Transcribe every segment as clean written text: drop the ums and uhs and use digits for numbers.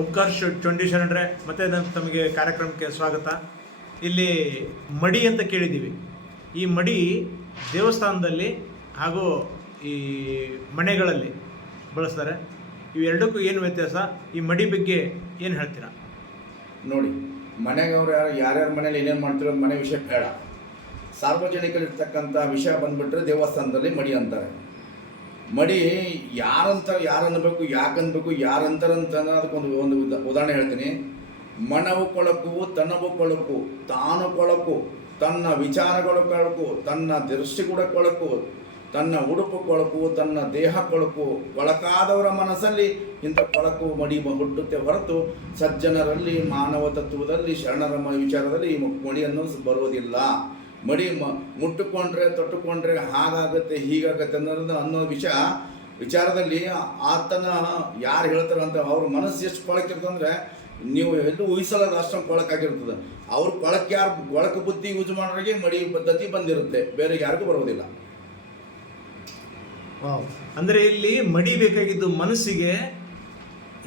ಓಂಕಾರ ಚೊಂಡಿ ಶರಣರೇ ಮತ್ತೆ ತಮಗೆ ಕಾರ್ಯಕ್ರಮಕ್ಕೆ ಸ್ವಾಗತ. ಇಲ್ಲಿ ಮಡಿ ಅಂತ ಕೇಳಿದ್ದೀವಿ. ಈ ಮಡಿ ದೇವಸ್ಥಾನದಲ್ಲಿ ಹಾಗೂ ಈ ಮನೆಗಳಲ್ಲಿ ಬಳಸ್ತಾರೆ. ಇವೆರಡಕ್ಕೂ ಏನು ವ್ಯತ್ಯಾಸ? ಈ ಮಡಿ ಬಗ್ಗೆ ಏನು ಹೇಳ್ತೀರಾ? ನೋಡಿ, ಮನೆಗವ್ರು ಯಾರ್ಯಾರ ಮನೇಲಿ ಏನೇನು ಮಾಡ್ತಿರೋ ಮನೆ ವಿಷಯ ಬೇಡ. ಸಾರ್ವಜನಿಕರಿರ್ತಕ್ಕಂಥ ವಿಷಯ ಬಂದ್ಬಿಟ್ರೆ ದೇವಸ್ಥಾನದಲ್ಲಿ ಮಡಿ ಅಂತಾರೆ. ಮಡಿ ಯಾರು ಅನ್ನಬೇಕು, ಯಾಕೆ ಅನ್ಬೇಕು, ಯಾರಂತಾರಂತ ಅದಕ್ಕೊಂದು ಉದಾಹರಣೆ ಹೇಳ್ತೀನಿ. ಮನವು ಕೊಳಕು, ತನವು ಕೊಳಕು, ತಾನು ಕೊಳಕು, ತನ್ನ ವಿಚಾರಗಳು ಕೊಳಕು, ತನ್ನ ದೃಷ್ಟಿಗುಡ ಕೊಳಕು, ತನ್ನ ಉಡುಪು ಕೊಳಕು, ತನ್ನ ದೇಹ ಕೊಳಕು. ಕೊಳಕಾದವರ ಮನಸ್ಸಲ್ಲಿ ಇಂಥ ಕೊಳಕು ಮಡಿ ಹುಟ್ಟುತ್ತೆ ಹೊರತು ಸಜ್ಜನರಲ್ಲಿ, ಮಾನವ ತತ್ವದಲ್ಲಿ, ಶರಣರ ವಿಚಾರದಲ್ಲಿ ಈ ಮಡಿಯನ್ನು ಬರುವುದಿಲ್ಲ. ಮಡಿ ಮುಟ್ಟುಕೊಂಡ್ರೆ ತೊಟ್ಟುಕೊಂಡ್ರೆ ಹಾಗಾಗತ್ತೆ ಹೀಗಾಗತ್ತೆ ಅನ್ನೋ ವಿಚಾರದಲ್ಲಿ ಆತನ ಯಾರು ಹೇಳ್ತಾರೆ ಅಂತ ಅವ್ರ ಮನಸ್ಸು ಎಷ್ಟು ಕೊಳಕಿರ್ತಂದ್ರೆ ನೀವು ಎಲ್ಲೂ ಊಹಿಸಲಾದ ಅಷ್ಟೊಂದು ಕೊಳಕಾಗಿರ್ತದೆ. ಅವ್ರ ಕೊಳಕು ಬುದ್ಧಿ ಯೂಸ್ ಮಾಡೋರಿಗೆ ಮಡಿ ಪದ್ಧತಿ ಬಂದಿರುತ್ತೆ, ಬೇರೆ ಯಾರಿಗೂ ಬರೋದಿಲ್ಲ. ಅಂದ್ರೆ ಇಲ್ಲಿ ಮಡಿ ಬೇಕಾಗಿದ್ದು ಮನಸ್ಸಿಗೆ.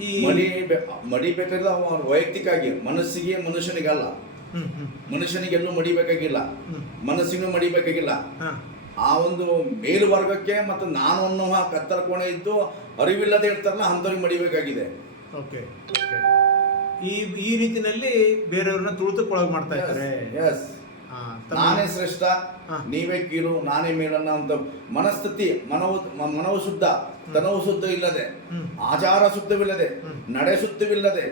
ಈ ಮಡಿ ಬೇಕಾದ್ರೆ ಅವ್ರ ವೈಯಕ್ತಿಕವಾಗಿ ಮನಸ್ಸಿಗೆ, ಮನುಷ್ಯನಿಗಲ್ಲ. ಮನುಷ್ಯನಿಗೆಲ್ಲೂ ಮಡಿಬೇಕಾಗಿಲ್ಲ, ಮನಸ್ಸಿಗೂ ಮಡಿಬೇಕಾಗಿಲ್ಲ. ಆ ಒಂದು ಮೇಲುವರ್ಗಕ್ಕೆ ಮತ್ತು ನಾನು ಅನ್ನೋ ಕತ್ತರ ಕೋಣೆ ಇದ್ದು ಅರಿವಿಲ್ಲದೆ ಇರ್ತಾರಲ್ಲ ಅಂಥವ್ರಿಗೆ ಮಡಿಬೇಕಾಗಿದೆ. ಓಕೆ, ಈ ರೀತಿನಲ್ಲಿ ಬೇರೆಯವ್ರನ್ನ ತುಳಿತಕ್ಕೊಳಗೆ ಮಾಡ್ತಾ ಇದ್ದಾರೆ. ಎಸ್, ನಾನೇ ಶ್ರೇಷ್ಠ, ನೀವೇ ಕೀಳು, ನಾನೇ ಮೇಲನ್ನ ಅಂತ ಮನಸ್ಥಿತಿ. ಮನವು ಶುದ್ಧ, ತನವು ಶುದ್ಧ ಇಲ್ಲದೆ, ಆಚಾರ ಶುದ್ಧವಿಲ್ಲದೆ, ನಡೆ ಶುದ್ಧವಿಲ್ಲದೆ,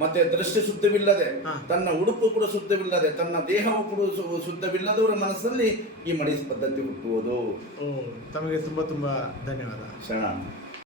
ಮತ್ತೆ ದೃಷ್ಟಿ ಶುದ್ಧವಿಲ್ಲದೆ, ತನ್ನ ಉಡುಪು ಕೂಡ ಶುದ್ಧವಿಲ್ಲದೆ, ತನ್ನ ದೇಹವು ಕೂಡ ಶುದ್ಧವಿಲ್ಲದವರ ಮನಸ್ಸಲ್ಲಿ ಈ ಮಡಿ ಪದ್ಧತಿ ಹುಟ್ಟುವುದು. ತಮಗೆ ತುಂಬಾ ತುಂಬಾ ಧನ್ಯವಾದ ಶರಣ.